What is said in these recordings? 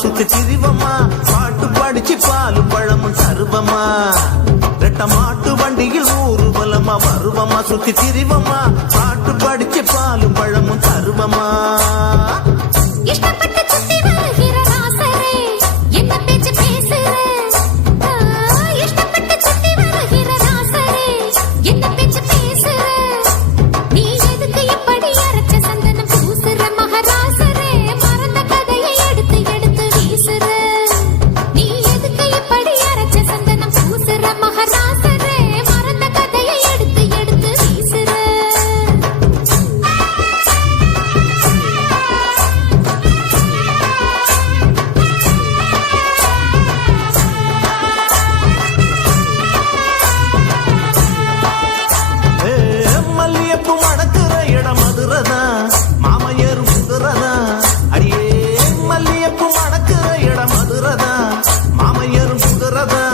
சுத்தி திரிவமா பாட்டு படிச்சு பாலும் பழமும் தருவமா ரெட்ட மாட்டு வண்டியில் ஊர்வலமா வருவமா சுத்தி திரிவமா பாட்டு படிச்சு பாலும் பழமும் தருவமா இஷ்டப்பட்டு சுத்தி வருகிற ராசரே என்ன பேச்சு பேசுற இஷ்டப்பட்டு சுத்தி வருகிற ராசரே என்ன பேச்சு பேசுற நீ எதுக்கு இப்படி அரைச்ச சந்தனம் பூசுற மகாராசரே மறந்த கதையை எடுத்து எடுத்து வீசுற நீ எதுக்கு இப்படி அரைச்ச சந்தனம் பூசுற மகாராசரே மறந்த கதையை எடுத்து எடுத்து வீசுற மல்லியப்பு மணக்குற இடம் மதுரதா மாமையர் முதுரதா அடியே மல்லியப்பு மணக்குற இடம் மதுரதா மாமையர் முதுரதா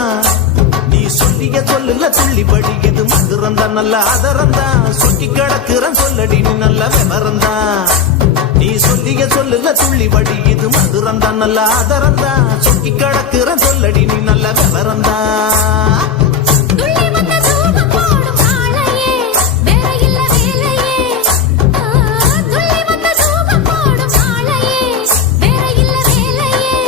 நீ சொல்லிய சொல்லுல துள்ளி படிக்குது மதுரந்தா நல்ல ஆதரந்தா சொக்கி கிடக்குறன் சொல்லடி நீ நல்ல விவரந்தா நீ சொல்லிய சொல்லுல துள்ளி படிக்குது மதுரந்தா நல்ல ஆதரந்தா சொக்கி கிடக்குறன் சொல்லடி நீ நல்ல விவரந்தா துள்ளி வந்த தூபம் போடும் ஆளையே வேற இல்ல வேலையே துள்ளி வந்த தூபம் போடும் ஆளையே வேற இல்ல வேலையே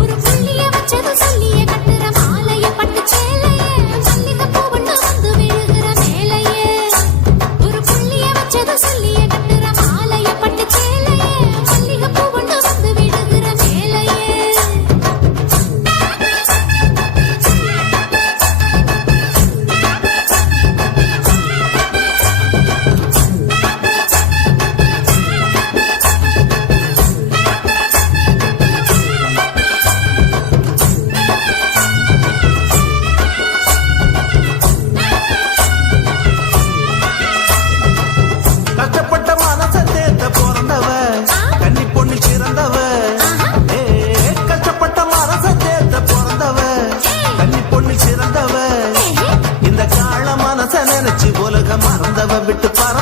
ஒரு புள்ளிய வச்சது சொல்லிய கட்டுற மாலைய பட்டு சேலையே மல்லிகை பூவண்ணு வந்து விழுகிற மேலையே ஒரு புள்ளிய வச்சது சொல்லிய கட்டுற மாலைய பட்டு சேலையே மல்லிகை பூவண்ணு வந்து விழுகிற மேலையே கஷ்டப்பட்ட மனச தேத்த பிறந்தவ கன்னி பொண்ணு சிறந்தவ கஷ்டப்பட்ட மனச தேத்த பிறந்தவ கன்னி பொண்ணு சிறந்தவ இந்த கால மனச நினைச்சு உலக மறந்தவ விட்டு பற